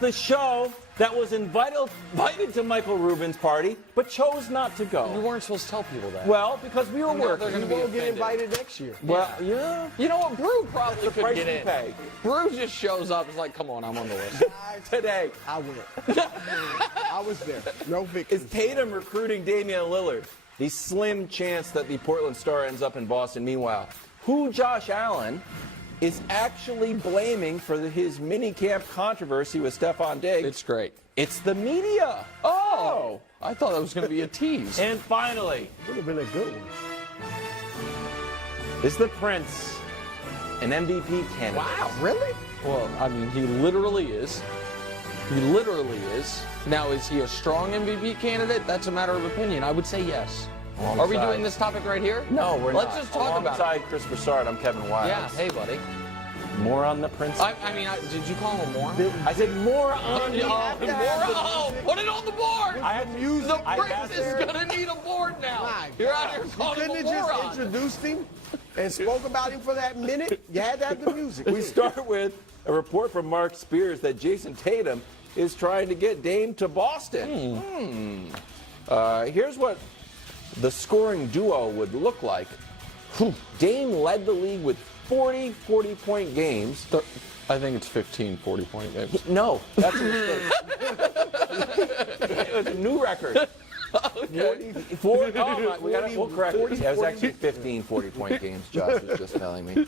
the show that was invited to Michael Rubin's party, but chose not to go. You weren't supposed to tell people that. Well, because we were working. You won't get invited next year. Well, yeah. You know what? Brew probably the could price get we in. pay. Brew just shows up. It's like, come on, I'm on the list. Today. I went. I was there. No victory. Is Tatum recruiting Damian Lillard? The slim chance that the Portland Star ends up in Boston. Meanwhile, who Josh Allen is actually blaming for his minicamp controversy with Stephon Diggs? It's great. It's the media. Oh, I thought that was going to be a tease. And finally, Would have been a good one. is the Prince an MVP candidate? Wow, really? Well, I mean, he literally is. He literally is. Now, is he a strong MVP candidate? That's a matter of opinion. I would say yes. Are we doing this topic right here? No, we're not. Let's just talk about it. Alongside Chris Broussard, I'm Kevin Wiles. Yeah, hey, buddy. More on the Prince. I mean, did you call him a moron? I said more on the Put it on the board! I have to use The Prince is going to need a board now. You're out here calling him a Couldn't have moron. just introduced him and spoke about him for that minute? You had to have the music. We start with a report from Mark Spears that Jason Tatum is trying to get Dame to Boston. Here's what the scoring duo would look like. Dame led the league with 40-point games. I think it's 15 40-point games. No, that's a mistake. It was a new record. Okay. We'll correct it. It was actually 15 40-point games, Josh was just telling me.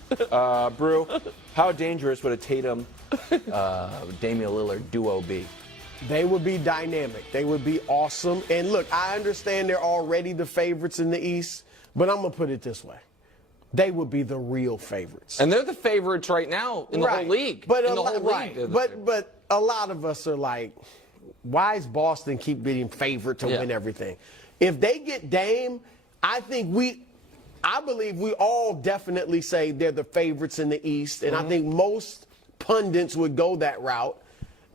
Brew, how dangerous would a Tatum, Damian Lillard duo be? They would be dynamic. They would be awesome. And look, I understand they're already the favorites in the East, but I'm going to put it this way. They would be the real favorites. And they're the favorites right now in the whole league. But in the whole league. But a lot of us are like, why is Boston keep being favored to win everything? If they get Dame, I believe we all definitely say they're the favorites in the East, and I think most pundits would go that route.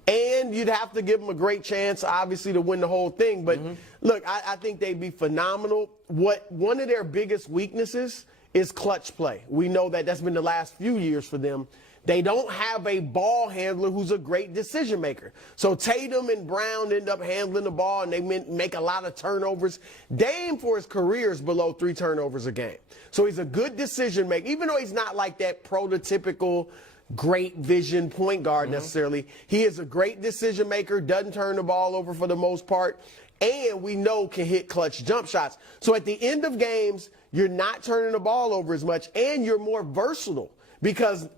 And you'd have to give them a great chance, obviously, to win the whole thing. But look, I think they'd be phenomenal. One of their biggest weaknesses is clutch play. We know that that's been the last few years for them. They don't have a ball handler who's a great decision maker. So Tatum and Brown end up handling the ball, and they make a lot of turnovers. Dame, for his career, is below 3 turnovers a game. So he's a good decision maker, even though he's not like that prototypical great vision point guard necessarily. He is a great decision maker, doesn't turn the ball over for the most part, and we know can hit clutch jump shots. So at the end of games, you're not turning the ball over as much, and you're more versatile because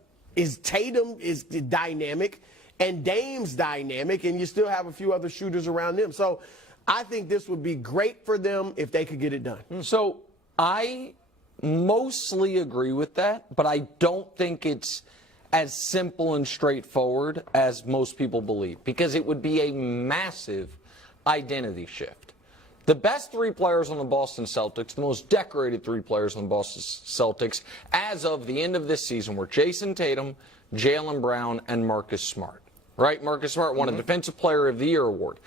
Tatum is dynamic and Dame's dynamic, and you still have a few other shooters around them. So I think this would be great for them if they could get it done. So I mostly agree with that, but I don't think it's as simple and straightforward as most people believe, because it would be a massive identity shift. The best 3 players on the Boston Celtics, the most decorated 3 players on the Boston Celtics as of the end of this season were Jason Tatum, Jaylen Brown, and Marcus Smart. Right? Marcus Smart won a Defensive Player of the Year award.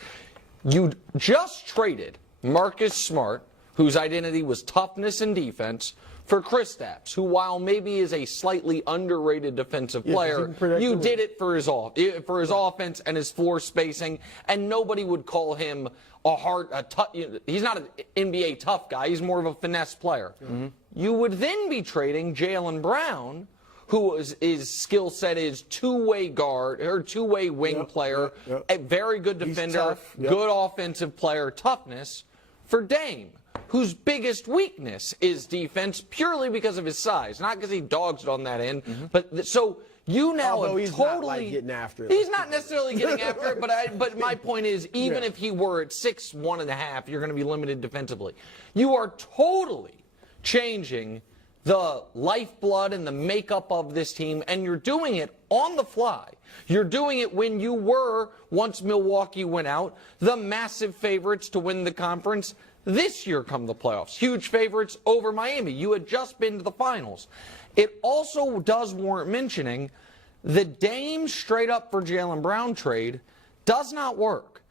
You just traded Marcus Smart, whose identity was toughness and defense, for Kristaps, who, while maybe is a slightly underrated defensive player, you did it for his offense and his floor spacing, and nobody would call him he's not an NBA tough guy. He's more of a finesse player. You would then be trading Jaylen Brown, who his skill set is two-way guard or two-way wing player, a very good defender, good offensive player, toughness, for Dame, whose biggest weakness is defense purely because of his size, not because he dogs it on that end. But so you now Although have he's totally not, like, getting after it. He's not necessarily getting after it, but my point is, even if he were at 6'1½", you're going to be limited defensively. You are totally changing the lifeblood and the makeup of this team, and you're doing it on the fly. You're doing it when you were, once Milwaukee went out, the massive favorites to win the conference this year come the playoffs. Huge favorites over Miami. You had just been to the finals. It also does warrant mentioning the Dame straight up for Jaylen Brown trade does not work.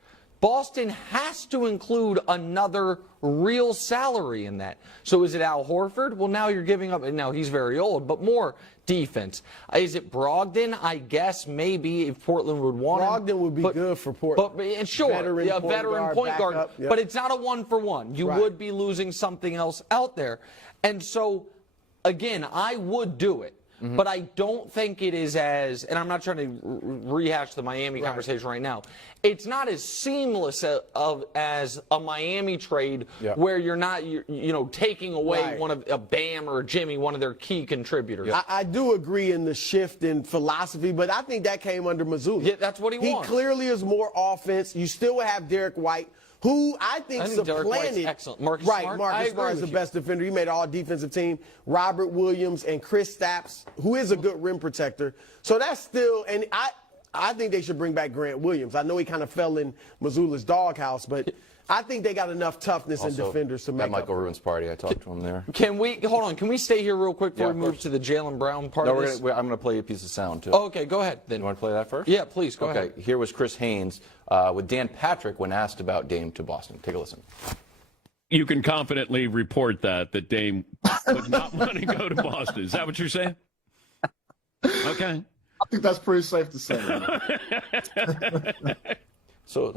Boston has to include another real salary in that. So is it Al Horford? Well, now you're giving up, and now he's very old, but more defense. Is it Brogdon? I guess maybe if Portland would want him. Brogdon would be good for Portland. But sure, a veteran point guard. Yep. But it's not a one-for-one. You would be losing something else out there. And so, again, I would do it. But I don't think it is as, and I'm not trying to rehash the Miami conversation right now, it's not as seamless as a Miami trade where you're not, taking away one of a Bam or a Jimmy, one of their key contributors. I do agree in the shift in philosophy, but I think that came under Mazzulla. Yeah, that's what he wants. He clearly is more offense. You still have Derek White, who I think supplanted. Excellent. Marcus Smart. Marcus Smart is the best defender. He made all defensive team. Robert Williams and Chris Stapps, who is a good rim protector. So that's still, and I think they should bring back Grant Williams. I know he kind of fell in Mazzulla's doghouse, but I think they got enough toughness and defenders to make that Michael Ruin's party. I talked to him there. Can we stay here real quick before we move to the Jaylen Brown part of this? I'm going to play you a piece of sound, too. Oh, okay, go ahead then. You want to play that first? Yeah, please, go ahead. Okay, here was Chris Haynes with Dan Patrick when asked about Dame to Boston. Take a listen. You can confidently report that Dame would not want to go to Boston. Is that what you're saying? Okay. I think that's pretty safe to say. So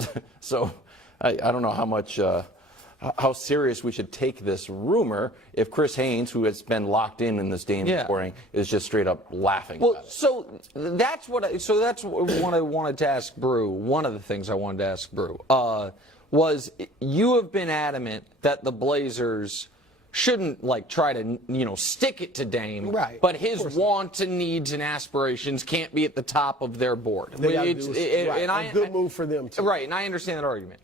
I don't know how much, how serious we should take this rumor if Chris Haynes, who has been locked in this Dame reporting, is just straight up laughing. Well, about it. so that's what I wanted to ask Brew. One of the things I wanted to ask Brew was you have been adamant that the Blazers shouldn't try to stick it to Dame, right? But his wants and needs and aspirations can't be at the top of their board. A good move for them too. Right, and I understand that argument.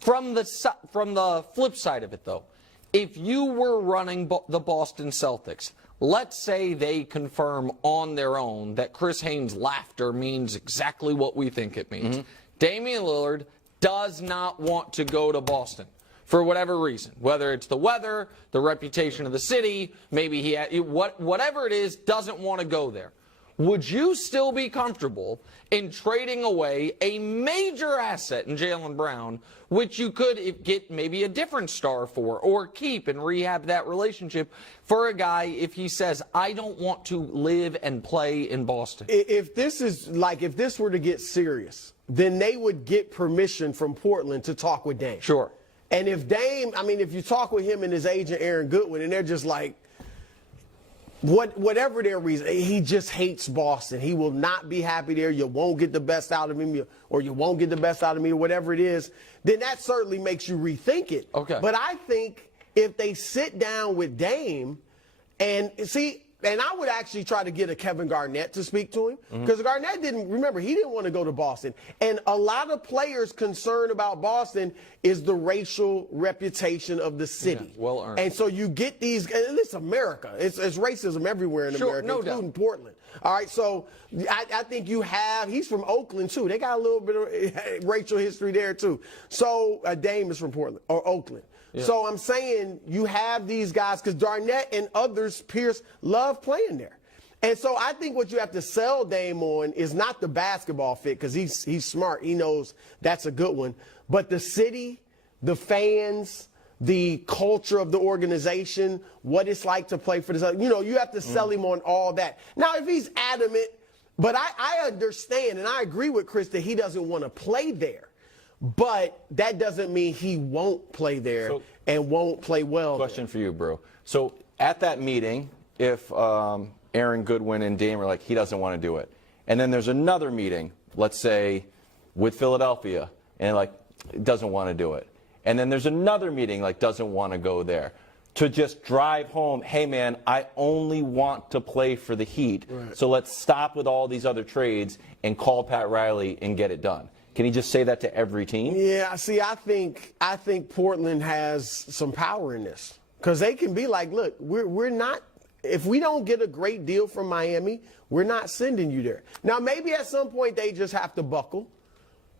From the flip side of it, though, if you were running the Boston Celtics, let's say they confirm on their own that Chris Haynes' laughter means exactly what we think it means. Damian Lillard does not want to go to Boston for whatever reason, whether it's the weather, the reputation of the city, maybe whatever it is, doesn't want to go there. Would you still be comfortable in trading away a major asset in Jaylen Brown, which you could get maybe a different star for, or keep and rehab that relationship for a guy if he says, I don't want to live and play in Boston? If this were to get serious, then they would get permission from Portland to talk with Dame. Sure. And if Dame, if you talk with him and his agent Aaron Goodwin, and they're just like, whatever their reason, he just hates Boston. He will not be happy there. You won't get the best out of him, or you won't get the best out of me, or whatever it is. Then that certainly makes you rethink it. Okay. But I think if they sit down with Dame and see. And I would actually try to get a Kevin Garnett to speak to him, because Garnett he didn't want to go to Boston. And a lot of players' concern about Boston is the racial reputation of the city. Yeah, well earned. And so you get these, and it's America. It's racism everywhere in America, including Portland. All right, so I think he's from Oakland too. They got a little bit of racial history there too. So Dame is from Portland or Oakland. Yeah. So I'm saying you have these guys, because Garnett and others, Pierce, love playing there. And so I think what you have to sell Dame on is not the basketball fit, because he's smart. He knows that's a good one. But the city, the fans, the culture of the organization, what it's like to play for this. You have to sell him on all that. Now, if he's adamant, but I understand, and I agree with Chris that he doesn't want to play there. But that doesn't mean he won't play there and won't play well. Question for you, bro. So at that meeting, if Aaron Goodwin and Dame are like, he doesn't want to do it, and then there's another meeting, let's say, with Philadelphia, and doesn't want to do it, and then there's another meeting, doesn't want to go there, to just drive home, hey, man, I only want to play for the Heat, so let's stop with all these other trades and call Pat Riley and get it done. Can he just say that to every team? Yeah, see, I think Portland has some power in this, because they can be like, look, we're not, if we don't get a great deal from Miami, we're not sending you there. Now, maybe at some point they just have to buckle,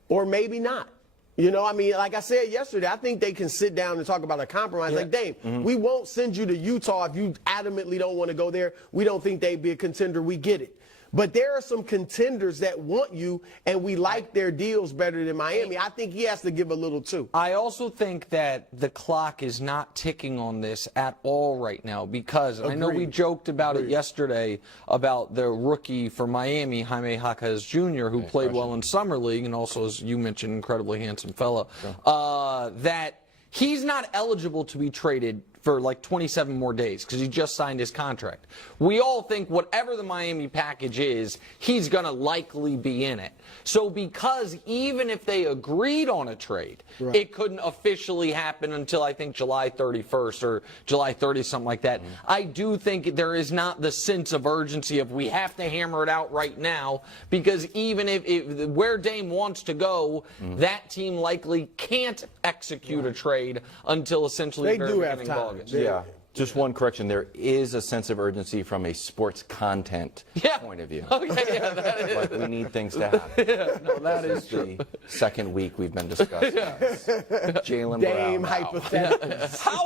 or maybe not. Like I said yesterday, I think they can sit down and talk about a compromise. Like, Dame, we won't send you to Utah if you adamantly don't want to go there. We don't think they'd be a contender. We get it. But there are some contenders that want you, and we like their deals better than Miami. I think he has to give a little too. I also think that the clock is not ticking on this at all right now because I know we joked about it yesterday about the rookie for Miami, Jaime Jaquez Jr., who played well in Summer League and also, as you mentioned, incredibly handsome fella, that he's not eligible to be traded for like 27 more days because he just signed his contract. We all think whatever the Miami package is, he's going to likely be in it. So because even if they agreed on a trade, it couldn't officially happen until I think July 31st or July 30th, something like that. I do think there is not the sense of urgency of we have to hammer it out right now because even if where Dame wants to go, that team likely can't execute a trade until essentially They the very do have beginning of time. August. Yeah. Just one correction. There is a sense of urgency from a sports content point of view. Okay, yeah, that is. Like we need things to happen. No, that is true. The second week we've been discussing this. Jalen Dame Brown. hypotheticals. How